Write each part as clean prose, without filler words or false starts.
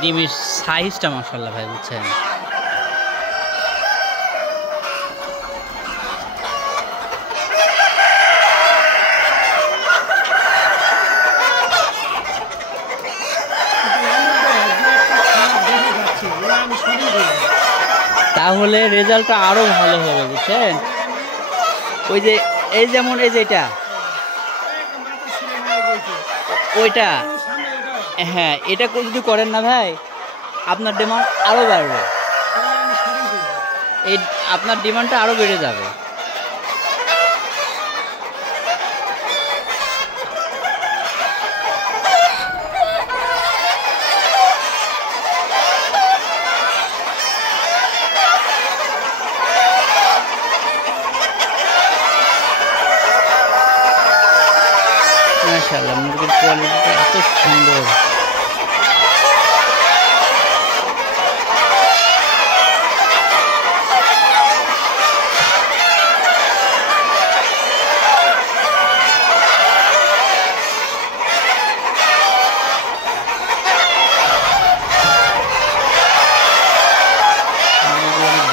ডিমের সাইজটা মাশাআল্লাহ ভাই, বুঝছেন। তাহলে রেজাল্টটা আরো ভালো হবে, বুঝছেন। ওই যে এই যেমন এই যে এটা ওইটা, হ্যাঁ এটা যদি করেন না ভাই, আপনার ডিমান্ড আরো বাড়বে, এই আপনার ডিমান্ডটা আরো বেড়ে যাবে। মাশাআল্লাহ, মুরগির কোয়ালিটিটা এত সুন্দর।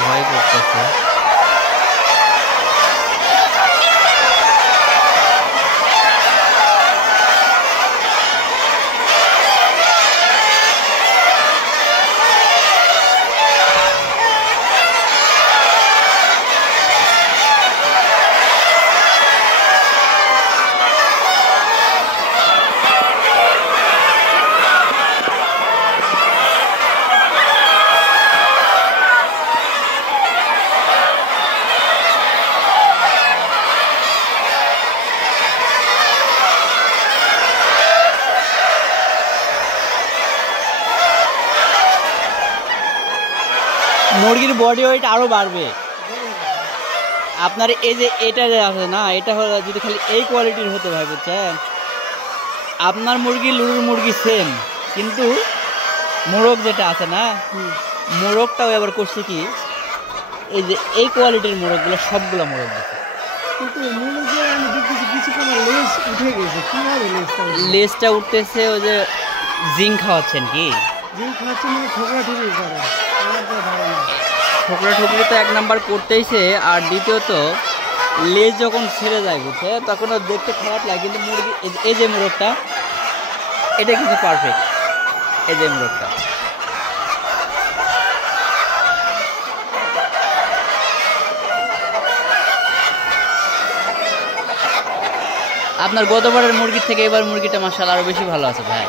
ভয় করতেছে। মুরগির বডি ওয়েট আরো বাড়বে আপনার। এই যে এটা যে আছে না, এটা হলো যদি খালি এই কোয়ালিটির হতে ভাই, বুঝছেন। আপনার মুরগি লুরুর মুরগি সেম, কিন্তু মোরগ যেটা আছে না, মোরগটাও এবার করছে কি, এই যে এই কোয়ালিটির মোরগগুলো সবগুলো মোরগ দিচ্ছে। লেজটা উঠতেছে, ওই যে জিঙ্ক খাওয়াচ্ছেন কি, ঠোকরা ঠুকরি তো এক নাম্বার করতেইছে, আর দ্বিতীয়ত লেজ যখন ছেড়ে যায়, বুঝছে, তখন দেখতে খারাপ লাগে। কিন্তু মুরগি এই যে মোরগটা, এটা কিন্তু পারফেক্ট। এই যে মোরগটা আপনার গতবারের মুরগির থেকে এবার মুরগিটা মাশাআল্লাহ আরো বেশি ভালো আছে ভাই।